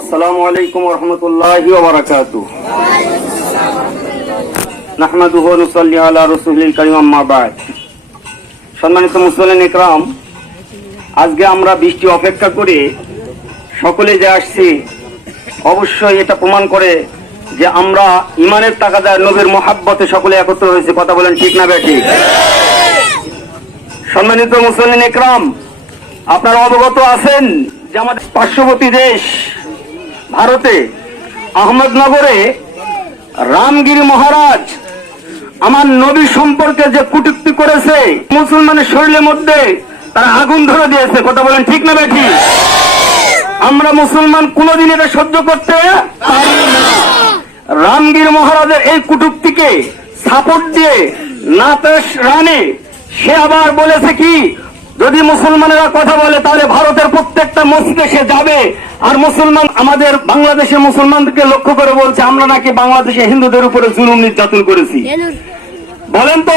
আসসালামু আলাইকুম ওয়া রাহমাতুল্লাহি ওয়া বারাকাতুহু। নাহমাদুহু ওয়া নুসাল্লি আলা রাসূলিল কারীম, আম্মা বা'দ। সম্মানিত মুসলিম ইকরাম, আজকে আমরা বৃষ্টি অপেক্ষা করে সকলে যে আসছি, অবশ্যই এটা প্রমাণ করে যে আমরা ইমানের তাকাদায় নবীর মহাব্বতে সকলে একত্র হয়েছে। কথা বলেন ঠিক না বেঠিক? সম্মানিত মুসলিম ইকরাম, আপনারা অবগত আছেন যে আমাদের পার্শ্ববর্তী দেশ ভারতে আহমদনগরে রামগিরি মহারাজ আমার নবী সম্পর্কে যে কটূক্তি করেছে, মুসলমানের শরীরের মধ্যে তারা আগুন ধরে দিয়েছে। কথা বলেন ঠিক না বেঠিক? আমরা মুসলমান কোনদিন এটা সহ্য করতে পারি না। রামগিরি মহারাজের এই কটূক্তিকে সাপোর্ট দিয়ে নাতেশ রানী সে আবার বলেছে কি, যদি মুসলমানেরা কথা বলে তাহলে ভারতের প্রত্যেকটা মসজিদে সে যাবে। আর মুসলমান আমাদের বাংলাদেশের মুসলমানদেরকে লক্ষ্য করে বলছে আমরা নাকি বাংলাদেশে হিন্দুদের উপরে জুলুম নির্যাতন করেছি। বলেন তো,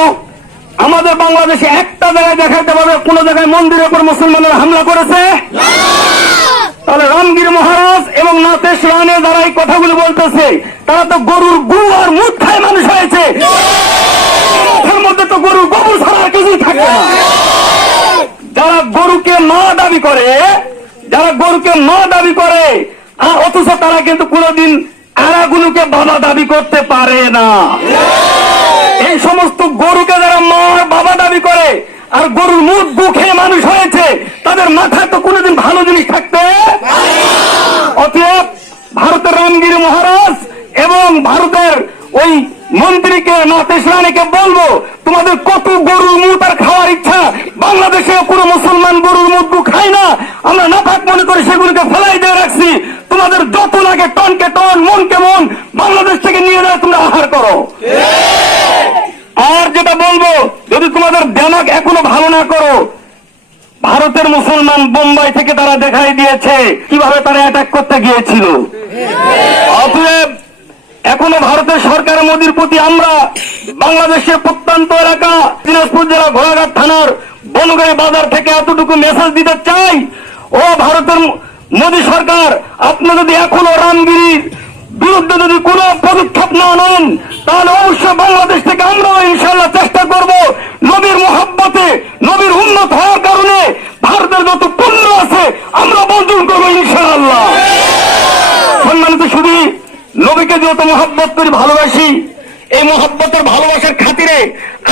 আমাদের বাংলাদেশে একটা জায়গায় দেখাতে পারবে কোন জায়গায় মন্দিরের উপর মুসলমানেরা হামলা করেছে? তাহলে রামগিরি মহারাজ এবং নাতেশ রানী যারা এই কথাগুলো বলতেছে, তারা তো গরুর গু আর মুখ খায় মানুষ হয়েছে। তার মধ্যে তো গরুর গোবর ছাড়া আর কিছুই থাকে না। যারা গরুকে মা দাবি করে, অথচ তারা কিন্তু কোনদিন আরাগুলোকে বাবা দাবি করতে পারে না। এই সমস্ত গরুকে যারা মা বাবা দাবি করে আর গরুর মুখ গু খেয়ে মানুষ হয়েছে, তাদের মাথায় তো কোনদিন ভালো জিনিস থাকতে। অতএব ভারতের রামগিরি মহারাজ এবং ভারতের ওই মন্ত্রীকে নাতেশ রানীকে বলবো, তোমাদের কত গরুর মুখ আর খাওয়ার ইচ্ছা, বাংলাদেশে কোনো মুসলমান গরুর মুখ খায় না। আমরা নাপাক মনে করে সেগুলিকে ফেলাই দিয়ে রাখছি। তোমাদের যত লাগে টনকে টন, মনকে মন বাংলাদেশ থেকে নিয়ে যায় তোমরা আহার করো। আর যেটা বলবো, যদি তোমাদের দেমাগ এখনো ভালো না করো, ভারতের মুসলমান বোম্বাই থেকে তারা দেখাই দিয়েছে কিভাবে তারা অ্যাটাক করতে গিয়েছিল। অতএব এখনো ভারতের সরকার মোদীর প্রতি আমরা বাংলাদেশের প্রত্যন্ত এলাকা দিনাজপুর জেলা ঘোড়াঘাট থানার বনগাঁই বাজার থেকে এতটুকু মেসেজ দিতে চাই, ও ভারতের মোদী সরকার, আপনি যদি এখনো রামগিরির বিরুদ্ধে যদি কোনো পদক্ষেপ না নেন, তাহলে অবশ্যই বাংলাদেশ থেকে আমরাও ইনশাআল্লাহ চেষ্টা করব নবীর মহব্বতে, নবীর উন্নত হওয়ার কারণে ভারতের যত পুণ্য আছে আমরা বর্জন করবো ইনশাআল্লাহ। সম্মানিত শুধু নবীকে যত মহব্বত করি, ভালোবাসি, এই মহব্বতের ভালোবাসার খাতিরে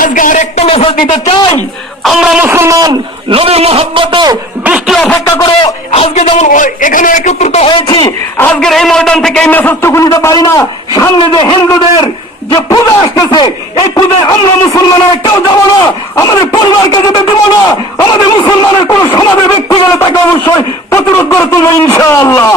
আজকে আরেকটা মেসেজ দিতে চাই। আমরা মুসলমান নবীর মহব্বতে বৃষ্টি অপেক্ষা করে আজকে যেমন এখানে একত্রিত হয়েছি, আজকের এই ময়দান থেকে এই মেসেজটুকু নিতে পারি না। সামনে যে হিন্দুদের যে পূজা আসতেছে, এই পূজায় আমরা মুসলমানেরা কেউ যাবো না, আমাদের পরিবারকে যেতে দেব না। আমাদের মুসলমানের কোন সমাজের ব্যক্তি গেলে তাকে অবশ্যই প্রতিরোধ করে তুলবো ইনশাআল্লাহ।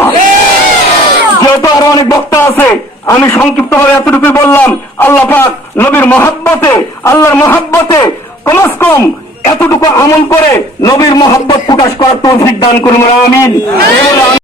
যেহেতু আরো অনেক বক্তা আছে, আমি সংক্ষিপ্ত ভাবে এতটুকুই বললাম। আল্লাহ পাক নবীর মহব্বতে, আল্লাহর মহব্বতে কমস কম এতটুকু আমল করে নবীর মহব্বত প্রকাশ করার তৌফিক দান করুন, আমিন।